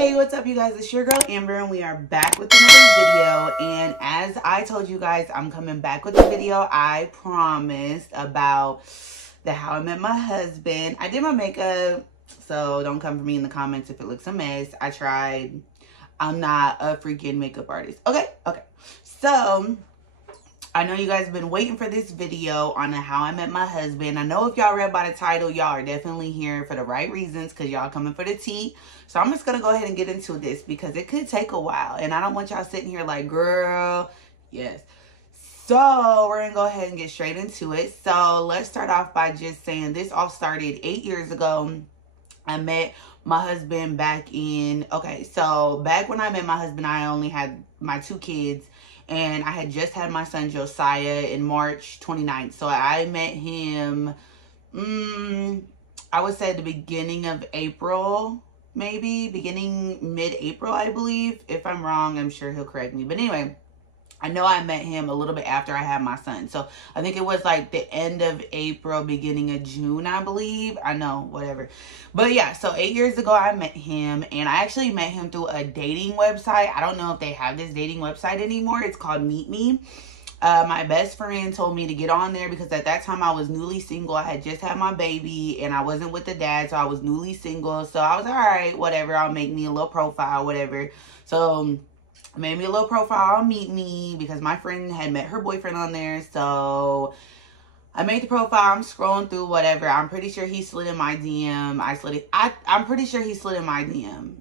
Hey, what's up, you guys? It's your girl Amber, and we are back with another video. And as I told you guys, I'm coming back with a video I promised about the How I Met My Husband. I did my makeup, so don't come for me in the comments if it looks a mess. I tried. I'm not a freaking makeup artist. Okay. So I know you guys have been waiting for this video on the How I Met My Husband. I know if y'all read by the title, y'all are definitely here for the right reasons because y'all coming for the tea. So I'm just going to go ahead and get into this because it could take a while. And I don't want y'all sitting here like, girl, yes. So we're going to go ahead and get straight into it. So let's start off by just saying this all started 8 years ago. I met my husband back in, so back when I met my husband, I only had my 2 kids. And I had just had my son Josiah in March 29th. So I met him, I would say at the beginning of April, maybe. Beginning mid-April, I believe. If I'm wrong, I'm sure he'll correct me. But anyway, I know I met him a little bit after I had my son. So I think it was like the end of April, beginning of June, I believe. I know, whatever. But yeah, so 8 years ago, I met him. And I actually met him through a dating website. I don't know if they have this dating website anymore. It's called Meet Me. My best friend told me to get on there because at that time I was newly single. I had just had my baby and I wasn't with the dad. So I was newly single. So I was all right, whatever. I'll make me a little profile, whatever. So I made me a little profile on Meet Me because my friend had met her boyfriend on there. So I made the profile. I'm scrolling through whatever. I'm pretty sure he slid in my DM. I'm pretty sure he slid in my DM.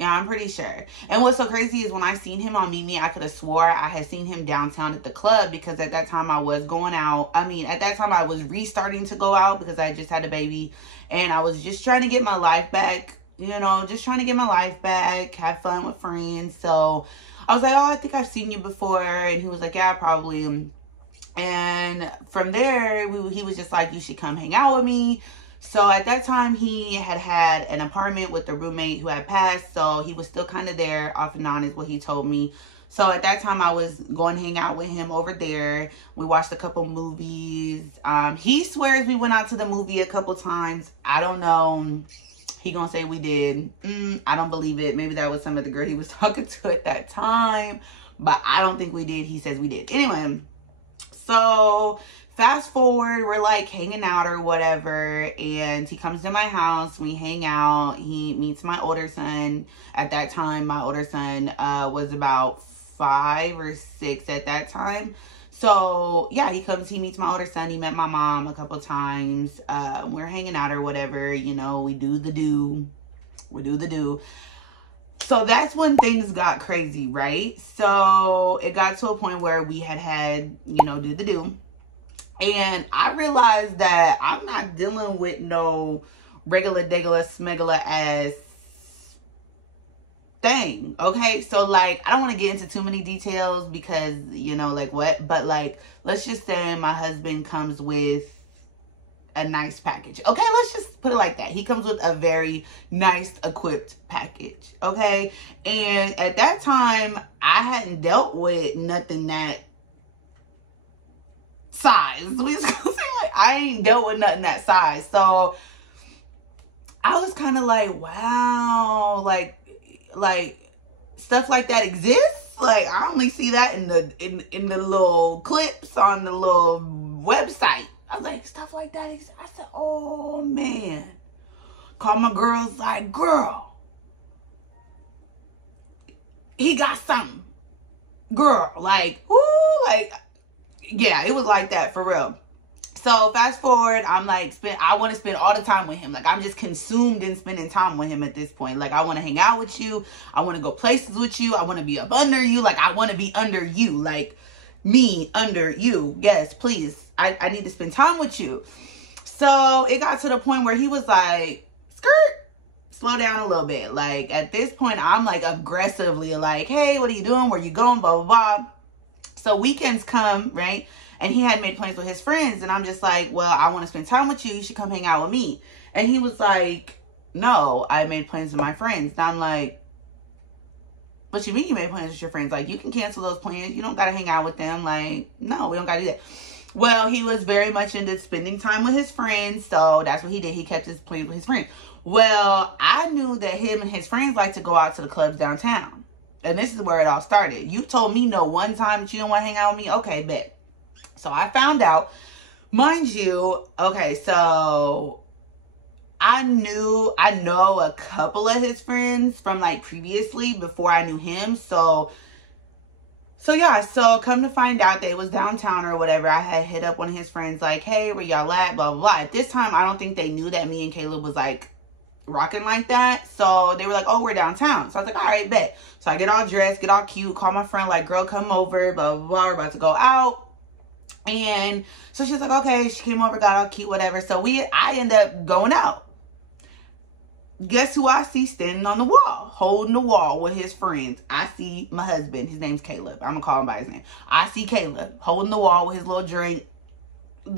Yeah, I'm pretty sure. And what's so crazy is when I seen him on Meet Me, I could have swore I had seen him downtown at the club because at that time I was going out. At that time I was restarting to go out because I just had a baby and I was just trying to get my life back. You know, just trying to get my life back, have fun with friends. So I was like, oh, I think I've seen you before. And he was like, yeah, probably. And from there, he was just like, you should come hang out with me. So at that time, he had an apartment with a roommate who had passed. So he was still kind of there off and on is what he told me. So at that time, I was going to hang out with him over there. We watched a couple movies. He swears we went out to the movie a couple times. I don't know. He gonna say we did. I don't believe it. Maybe that was some of the girl he was talking to at that time. But I don't think we did. He says we did. Anyway, so fast forward. We're like hanging out or whatever. And he comes to my house. We hang out. He meets my older son. At that time, my older son was about 5 or 6 at that time. So, yeah, he comes, he meets my older son. He met my mom a couple times. We're hanging out or whatever. You know, we do the do. So, that's when things got crazy, right? So, it got to a point where we had, you know, do the do. And I realized that I'm not dealing with no regular, smegula ass thing. Okay, so like I don't want to get into too many details because you know like what, but like let's just say my husband comes with a nice package. Okay, let's just put it like that. He comes with a very nice equipped package. Okay, and at that time I hadn't dealt with nothing that size. We just gonna say like I ain't dealt with nothing that size. So I was kind of like, wow, like stuff like that exists. Like I only see that in the little clips on the little website. I was like, stuff like that exists. I said, oh man. Call my girls like, girl, he got something. Girl, like, whoo, like, yeah, it was like that for real. So fast forward, I'm like, I want to spend all the time with him. Like, I'm just consumed in spending time with him at this point. Like, I want to hang out with you. I want to go places with you. I want to be up under you. Like, I want to be under you. Like, me under you. Yes, please. I need to spend time with you. So it got to the point where he was like, skirt, slow down a little bit. Like, at this point, I'm like aggressively like, hey, what are you doing? Where you going? Blah, blah, blah. So weekends come, right? And he had made plans with his friends. And I'm just like, well, I want to spend time with you. You should come hang out with me. And he was like, no, I made plans with my friends. And I'm like, what you mean you made plans with your friends? Like, you can cancel those plans. You don't got to hang out with them. Like, no, we don't got to do that. Well, he was very much into spending time with his friends. So that's what he did. He kept his plans with his friends. Well, I knew that him and his friends like to go out to the clubs downtown. And this is where it all started. You told me no one time that you don't want to hang out with me. Okay, bet. So I found out, mind you, okay, so I know a couple of his friends from like previously before I knew him. So yeah, so come to find out they was downtown or whatever. I had hit up one of his friends like, hey, where y'all at? Blah, blah, blah. At this time, I don't think they knew that me and Caleb was like rocking like that. So they were like, oh, we're downtown. So I was like, all right, bet. So I get all dressed, get all cute, call my friend like, girl, come over, blah, blah, blah. We're about to go out. And so she's like, okay. She came over, got all cute, whatever. So I end up going out. Guess who I see standing on the wall, holding the wall with his friends? I see my husband. His name's Caleb. I'm going to call him by his name. I see Caleb holding the wall with his little drink,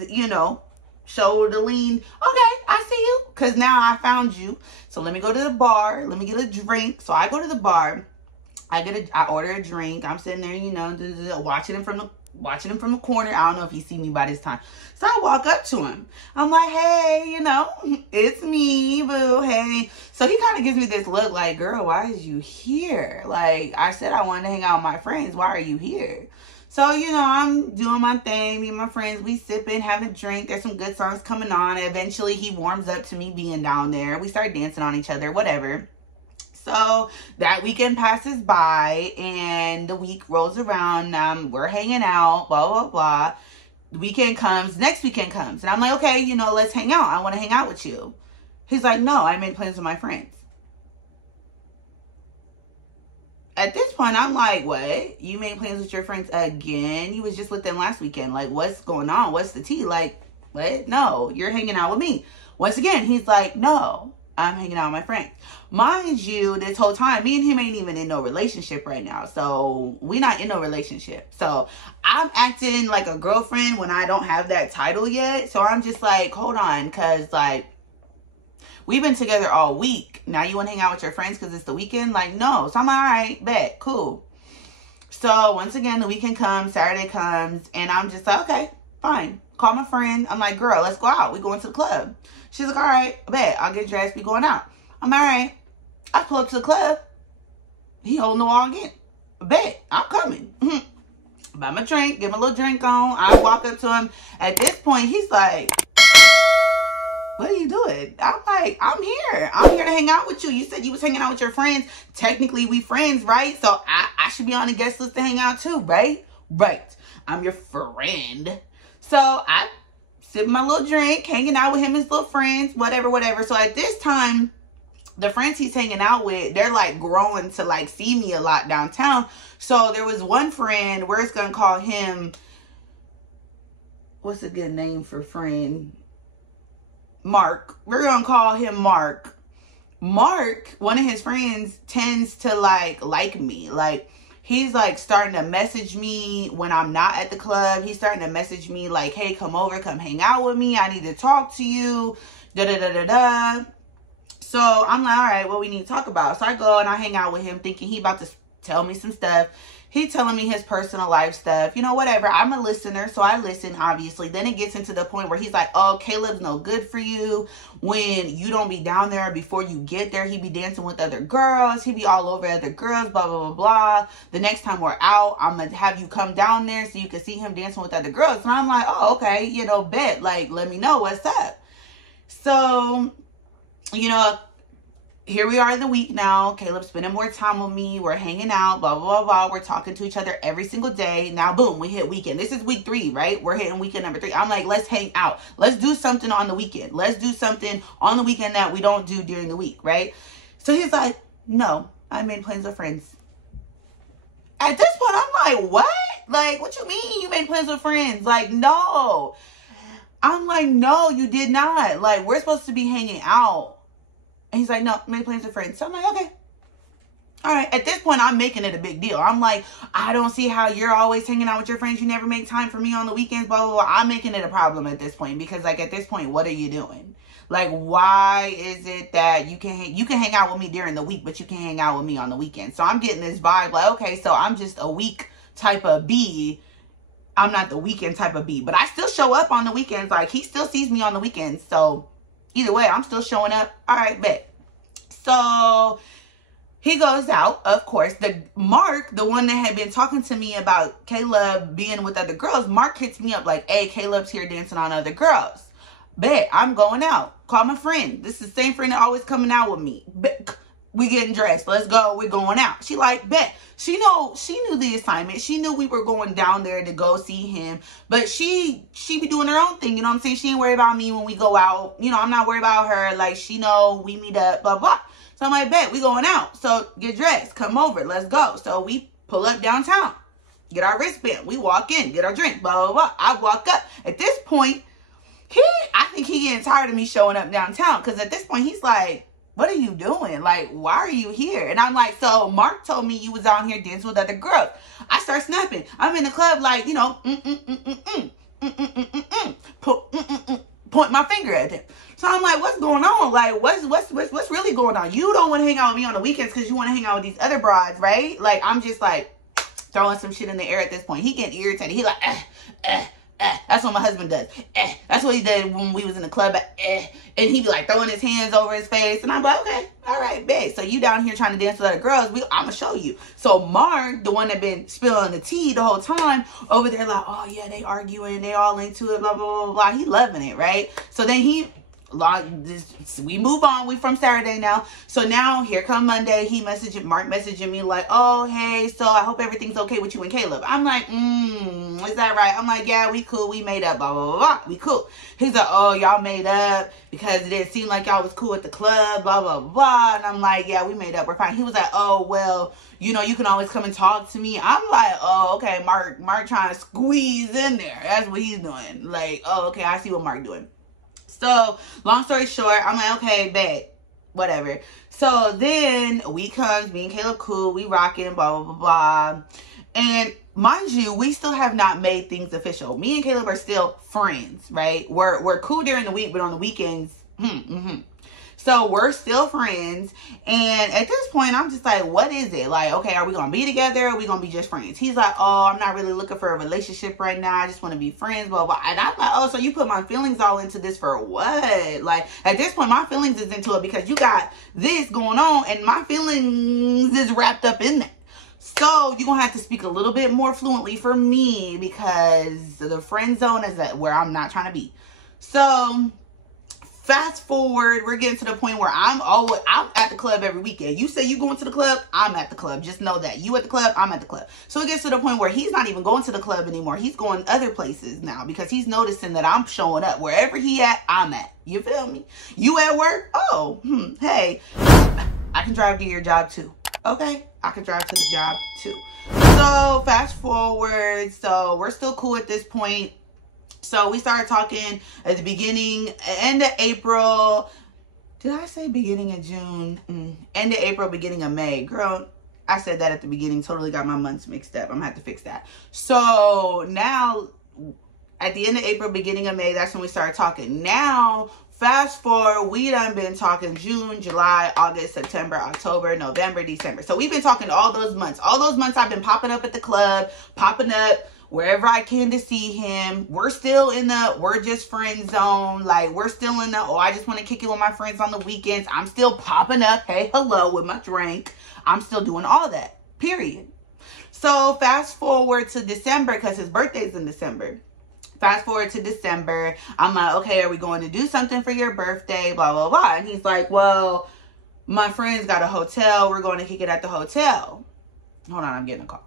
you know, shoulder lean. Okay, I see you because now I found you. So let me go to the bar. Let me get a drink. So I go to the bar. I order a drink. I'm sitting there, you know, watching him from the corner. I don't know if he see me by this time. So I walk up to him. I'm like, hey, you know, it's me, boo, hey. So he kind of gives me this look like, girl, why is you here? Like, I said I wanted to hang out with my friends. Why are you here? So, you know, I'm doing my thing. Me and my friends, we sipping, having a drink. There's some good songs coming on. And eventually he warms up to me being down there. We start dancing on each other, whatever. So that weekend passes by and the week rolls around. We're hanging out, blah, blah, blah. The weekend comes, next weekend comes. And I'm like, okay, you know, let's hang out. I want to hang out with you. He's like, no, I made plans with my friends. At this point, I'm like, what? You made plans with your friends again? You was just with them last weekend. Like, what's going on? What's the tea? Like, what? No, you're hanging out with me. Once again, he's like, no, I'm hanging out with my friends. Mind you, this whole time, me and him ain't even in no relationship right now. So we not in no relationship. So I'm acting like a girlfriend when I don't have that title yet. So I'm just like, hold on. Because like, we've been together all week. Now you want to hang out with your friends because it's the weekend? Like, no. So I'm like, all right, bet, cool. So once again, the weekend comes, Saturday comes. And I'm just like, okay, fine. Call my friend. I'm like, girl, let's go out. We going to the club. She's like, all right, bet. I'll get dressed. We going out. I'm all right. I pull up to the club. He holding the wall again. Bet. I'm coming. Buy my drink. Give him a little drink on. I walk up to him. At this point, he's like, what are you doing? I'm like, I'm here. I'm here to hang out with you. You said you was hanging out with your friends. Technically, we friends, right? So I should be on the guest list to hang out too, right? Right. I'm your friend. So I sipping my little drink, hanging out with him and his little friends, whatever, whatever. So at this time, the friends he's hanging out with, they're like growing to like see me a lot downtown. So there was one friend, we're just going to call him, what's a good name for friend? Mark. We're going to call him Mark. Mark, one of his friends, tends to like me. Like, he's like starting to message me when I'm not at the club. He's starting to message me like, hey, come over, come hang out with me. I need to talk to you. Da da da da da. So I'm like, all right, what we need to talk about. So I go and I hang out with him thinking he about to tell me some stuff. He telling me his personal life stuff, you know, whatever. I'm a listener, so I listen, obviously. Then it gets into the point where he's like, oh, Caleb's no good for you. When you don't be down there before you get there, he be dancing with other girls. He be all over other girls, blah, blah, blah, blah. The next time we're out, I'm going to have you come down there so you can see him dancing with other girls. And I'm like, oh, okay, you know, bet. Like, let me know what's up. So, you know, here we are in the week now. Caleb's spending more time with me. We're hanging out, blah, blah, blah, blah. We're talking to each other every single day. Now, boom, we hit weekend. This is week 3, right? We're hitting weekend number 3. I'm like, let's hang out. Let's do something on the weekend. Let's do something on the weekend that we don't do during the week, right? So he's like, no, I made plans with friends. At this point, I'm like, what? Like, what you mean you made plans with friends? Like, no. I'm like, no, you did not. Like, we're supposed to be hanging out. And he's like, no, made plans with friends. So I'm like, okay. All right. At this point, I'm making it a big deal. I'm like, I don't see how you're always hanging out with your friends. You never make time for me on the weekends, blah, blah, blah. I'm making it a problem at this point. Because, like, at this point, what are you doing? Like, why is it that you can hang out with me during the week, but you can't hang out with me on the weekend? So I'm getting this vibe like, okay, so I'm just a week type of B. I'm not the weekend type of B. But I still show up on the weekends. Like, he still sees me on the weekends. So Either way, I'm still showing up. All right, bet. So he goes out, of course. Mark, the one that had been talking to me about Caleb being with other girls, Mark hits me up like, hey, Caleb's here dancing on other girls. Bet, I'm going out. Call my friend. This is the same friend that always coming out with me. Bet, we getting dressed. Let's go. We're going out. She like, bet. She knew the assignment. She knew we were going down there to go see him. But she be doing her own thing. You know what I'm saying? She ain't worried about me when we go out. You know, I'm not worried about her. Like, she know we meet up, blah, blah. So I'm like, bet, we going out. So get dressed. Come over. Let's go. So we pull up downtown. Get our wristband. We walk in. Get our drink. Blah, blah, blah. I walk up. At this point, I think he getting tired of me showing up downtown. Because at this point, he's like, what are you doing? Like, why are you here? And I'm like, so Mark told me you was out here dancing with other girls. I start snapping. I'm in the club like, you know, point my finger at him. So I'm like, what's going on? Like, what's really going on? You don't want to hang out with me on the weekends because you want to hang out with these other broads, right? Like, I'm just like throwing some shit in the air at this point. He getting irritated. He like, that's what my husband does. That's what he did when we was in the club. And he be like throwing his hands over his face. And I'm like, okay, all right, bet. So you down here trying to dance with other girls, I'm going to show you. So Mark, the one that been spilling the tea the whole time, over there like, oh yeah, they arguing. They all into it, blah, blah, blah, blah. He loving it, right? So then we move on. We from Saturday now. So now here come Monday. Mark messaging me like, oh, hey, so I hope everything's okay with you and Caleb. I'm like, is that right? I'm like, yeah, we cool. We made up, blah, blah, blah, blah. We cool. He's like, oh, y'all made up because it didn't seem like y'all was cool at the club, blah, blah, blah. And I'm like, yeah, we made up. We're fine. He was like, oh, well, you know, you can always come and talk to me. I'm like, oh, okay, Mark trying to squeeze in there. That's what he's doing. Like, oh, okay, I see what Mark doing. So, long story short, I'm like, okay, bet, whatever. So, then we comes, me and Caleb cool, we rocking, blah, blah, blah, blah. And mind you, we still have not made things official. Me and Caleb are still friends, right? We're cool during the week, but on the weekends, So, we're still friends. And at this point, I'm just like, what is it? Like, okay, are we going to be together? Or are we going to be just friends? He's like, oh, I'm not really looking for a relationship right now. I just want to be friends, blah, blah. And I'm like, oh, so you put my feelings all into this for what? Like, at this point, my feelings is into it because you got this going on and my feelings is wrapped up in that. So, you're going to have to speak a little bit more fluently for me because the friend zone is where I'm not trying to be. So, fast forward, we're getting to the point where I'm at the club every weekend. You say you going to the club, I'm at the club. Just know that. You at the club, I'm at the club. So it gets to the point where he's not even going to the club anymore. He's going other places now because he's noticing that I'm showing up. Wherever he at, I'm at. You feel me? You at work? Oh, hey, I can drive to your job too. Okay? I can drive to the job too. So fast forward. So we're still cool at this point. So we started talking at the end of April. Did I say beginning of June? End of April, beginning of May. Girl, I said that at the beginning. Totally got my months mixed up. I'm going to have to fix that. So now, at the end of April, beginning of May, that's when we started talking. Now, fast forward, we done been talking June, July, August, September, October, November, December. So we've been talking all those months. All those months I've been popping up at the club, popping up wherever I can to see him. We're still in the we're just friends zone. Like, we're still in the, oh, I just want to kick it with my friends on the weekends. I'm still popping up, hey, hello, with my drink. I'm still doing all that, period. So fast forward to December, because his birthday's in December. Fast forward to December. I'm like, okay, are we going to do something for your birthday? Blah, blah, blah. And he's like, well, my friend's got a hotel. We're going to kick it at the hotel. Hold on, I'm getting a call.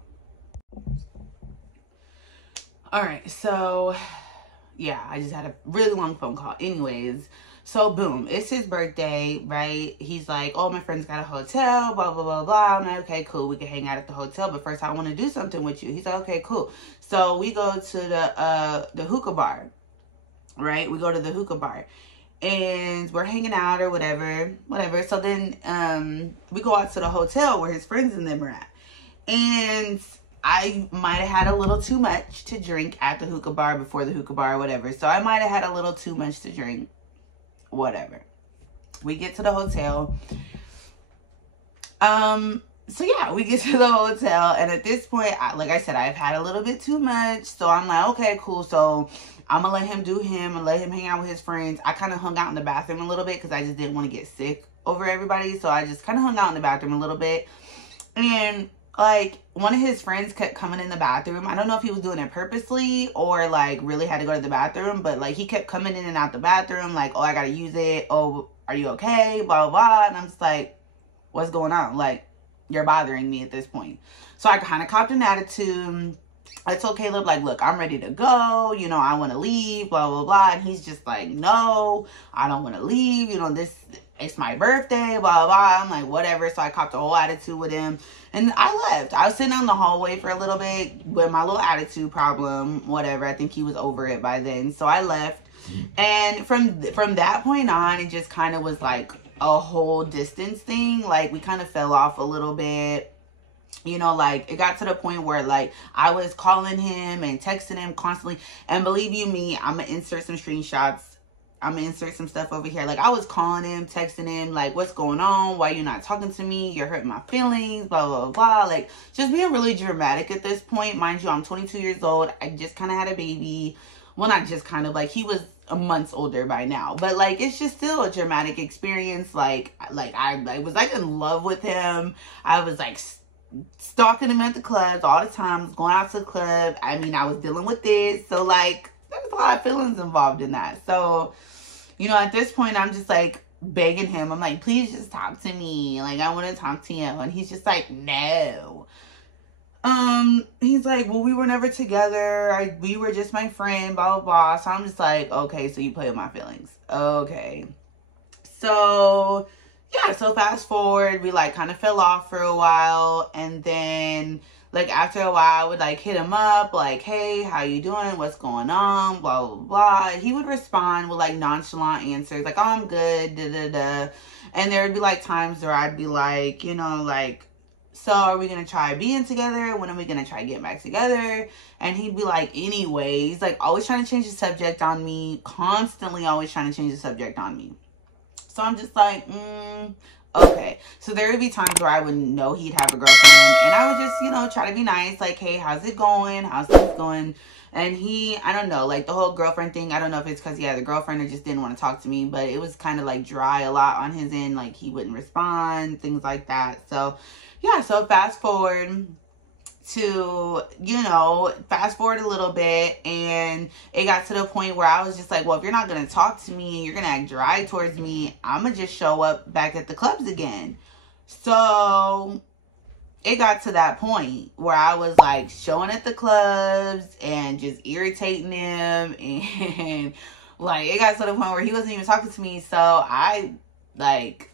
All right, so yeah, I just had a really long phone call. Anyways, so boom, it's his birthday, right? He's like, oh, my friend's got a hotel, blah, blah, blah, blah. I'm like, okay, cool, we can hang out at the hotel, but first I want to do something with you. He's like, okay, cool. So we go to the hookah bar, right? We go to the hookah bar. And we're hanging out or whatever. So then we go out to the hotel where his friends and them are at. And I might have had a little too much to drink at the hookah bar, before the hookah bar, or whatever. So I might have had a little too much to drink, whatever. We get to the hotel. So yeah, we get to the hotel, and at this point, like I said, I've had a little bit too much, so I'm like, okay, cool. So I'm gonna let him do him and let him hang out with his friends. I kind of hung out in the bathroom a little bit because I just didn't want to get sick over everybody, so I just kind of hung out in the bathroom a little bit. And like one of his friends kept coming in the bathroom. I don't know if he was doing it purposely or like really had to go to the bathroom, but like he kept coming in and out the bathroom, like, oh, I gotta use it. Oh, are you okay? Blah, blah, blah. And I'm just like, what's going on? Like, you're bothering me at this point. So I kind of copped an attitude. I told Caleb, like, look, I'm ready to go. You know, I want to leave, blah, blah, blah. And he's just like, no, I don't want to leave. You know, it's my birthday, blah, blah, blah. I'm like, whatever. So I copped a whole attitude with him. And I left. I was sitting on the hallway for a little bit with my little attitude problem, whatever. I think he was over it by then. So I left. And from that point on, it just kind of was like a whole distance thing. Like, we kind of fell off a little bit. You know, like, it got to the point where, like, I was calling him and texting him constantly. And believe you me, I'm going to insert some screenshots. I'm going to insert some stuff over here. Like, I was calling him, texting him, like, what's going on? Why you not talking to me? You're hurting my feelings, blah, blah, blah. Like, just being really dramatic at this point. Mind you, I'm 22 years old. I just kind of had a baby. Well, not just kind of, like, he was a month older by now. But, like, it's just still a dramatic experience. Like I was, like, in love with him. I was, like, stalking him at the clubs all the time, going out to the club. I mean, I was dealing with this, so like there's a lot of feelings involved in that. So, you know, at this point, I'm just like begging him. I'm like, please just talk to me. Like, I want to talk to you. And he's just like, no. He's like, well, we were never together. We were just my friend, blah, blah, blah. So I'm just like, okay, so you play with my feelings. Okay. So yeah, so fast forward, we like kind of fell off for a while, and then like after a while I would like hit him up like, hey, how you doing, what's going on, blah blah blah. He would respond with like nonchalant answers like, oh, I'm good, da da da. And there would be like times where I'd be like, you know, like, so are we gonna try being together? When are we gonna try getting back together? And he'd be like, anyway. He's like always trying to change the subject on me, constantly always trying to change the subject on me. So I'm just like, okay. So there would be times where I would know he'd have a girlfriend, and I would just, you know, try to be nice. Like, hey, how's it going? How's things going? And he, I don't know, like the whole girlfriend thing. I don't know if it's because he had a girlfriend or just didn't want to talk to me, but it was kind of like dry a lot on his end. Like, he wouldn't respond, things like that. So yeah, so fast forward to, you know, fast forward a little bit, and it got to the point where I was just like, well, if you're not going to talk to me and you're going to act dry towards me, I'm going to just show up back at the clubs again. So it got to that point where I was like showing at the clubs and just irritating him, and like it got to the point where he wasn't even talking to me. So I like